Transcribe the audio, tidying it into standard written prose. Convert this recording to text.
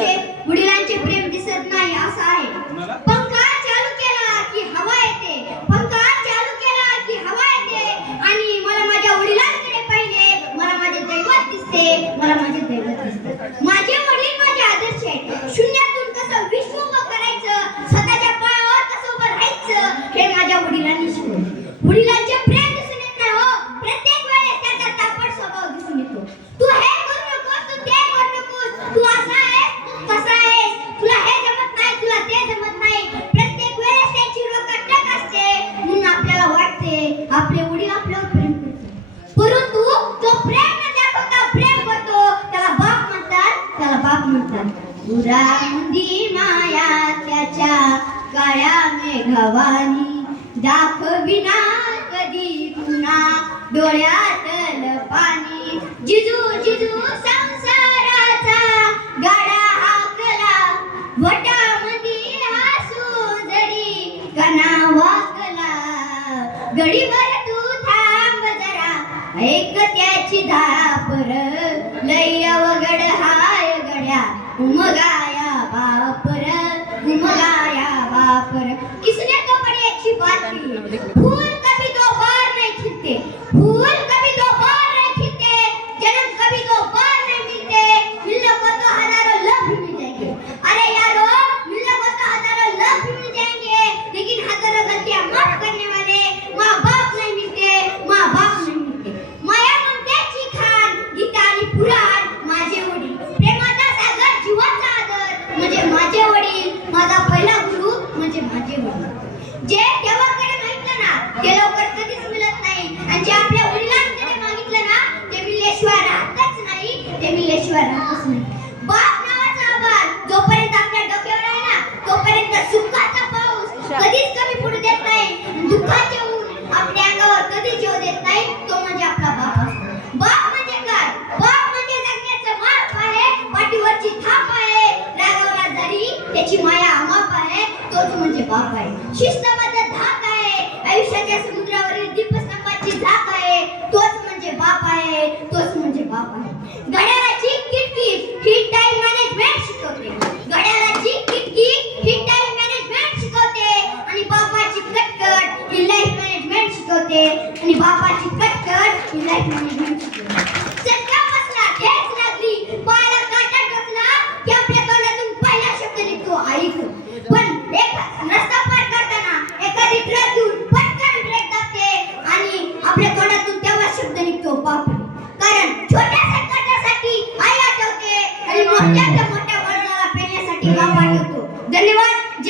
जसे वडिलांचे प्रेम दिसत नाही असं आहे. पंखा चालू केला की हवा येते, पंखा चालू केला की हवा येते. आणि मला माझ्या वडिलांकडे पाहिले, मला माझे दैवत दिसते, मला माझे दैवत दिसते. माझे वडील माझे आदर्श आहेत. शून्यातून कसं विश्व उभं करायचं, स्वतःच्या पायावर कसं उभं राहायचं हे माझ्या वडिलांनी शिकवलं. वडिलांचे प्रेम दिसून येत नाही हो, प्रत्येक वेळेस त्याचा तापट स्वभाव दिसून येतो. तू हे करू नकोस, तू ते करू नकोस, तू असा आहेस, तू कसा आहेस, तुला हे जमत नाही, तुला ते जमत नाही. प्रत्येक वेळेस त्याची रोकटक असते. म्हणून आपल्याला वाटते आपले वडील आपल्यावर प्रेम करतात, परंतु तो प्रेम न दाखवता प्रेम करतो त्याला बाप म्हणतात, त्याला बाप म्हणतात. उरामुंदी माया त्याच्या काळ्या मेघवानी, दाखविना कधी पुन्हा डोळ्यातलं पाणी. जिजू जिजू संसाराचा गाडा हाकला, वटामंदी हसून जरी कणा वाकला. गडीवर तू थांब जरा, ऐक त्याची धापर, लय अवघड हाय गड्या उमगाया बापर, उमगाया बापर. किसने तो बड़ी अच्छी बात की, फूल कभी दो बार नहीं खिलते, फूल कभी दो बार नहीं खिलते, जन्म कभी दो बार नहीं मिलते. मिलने को तो हजारों लोग भी मिल जाएंगे. अरे यारो, मिलने को तो हजारों लोग भी मिल जाएंगे, लेकिन हजारों गलतियां माफ करने वाले माँ बाप नहीं मिलते, माँ बाप नहीं मिलते. माया ममतेची खान, गीता आणि पुराण माझे वडील, प्रेमाचा सागर जीवाचा आदर म्हणजे माझे वडील, माझा पहिला गुरु म्हणजे माझे वडील. जे देवाकडे मागितलं ना ते लवकर कधीच मिळत नाही, आणि जे आपल्या वडिलांकडे मागितलं ना ते मिळल्याशिवाय राहतच नाही, ते मिळल्याशिवाय राहतच नाही. बाप नावाचा आभार जोपर्यंत आपल्या डोक्यावर आहे ना तोपर्यंत सुखाचा पाऊस कधीच कमी पडू देत नाही, दुःखाचे ऊन आपल्या अंगावर कधीच येऊ देत नाही. तो म्हणजे आपला बाप असतो. बाप म्हणजे काय? बाप म्हणजे जगण्याचं मार्ग आहे, पाठीवरची थाप आहे, रागावला जरी त्याची माया अमाप आहे, तोच म्हणजे बाप आहे. शिस्तबद्ध धाक आहे, आयुष्याच्या समुद्रावरील दीपस्तंभाची झाक आहे, तोच म्हणजे बाप आहे, तोच म्हणजे बाप आहे. घड्याळाची किटकिट ही टाइम मॅनेजमेंट शिकवते, घड्याळाची किटकिट ही टाइम मॅनेजमेंट शिकवते, आणि बापाची कटकट ही लाईफ मॅनेजमेंट शिकवते, आणि बापाची कटकट ही लाईफ मॅनेजमेंट शिकवते. चटका बसला, ठेच लागली, पायाला काटा टोचला की आपल्या तोंडातून पहिला शब्द निघतो ऐक. पण रस्ता पार करताना एखादी ट्रक येऊन पटकन ब्रेक दाबते आणि आपल्या तोंडातून तेव्हा शब्द निघतो बापरे. कारण छोट्या संकटासाठी आई आठवते आणि मोठ्या वडिलांना पेलण्यासाठी बाप आठवतो. धन्यवाद.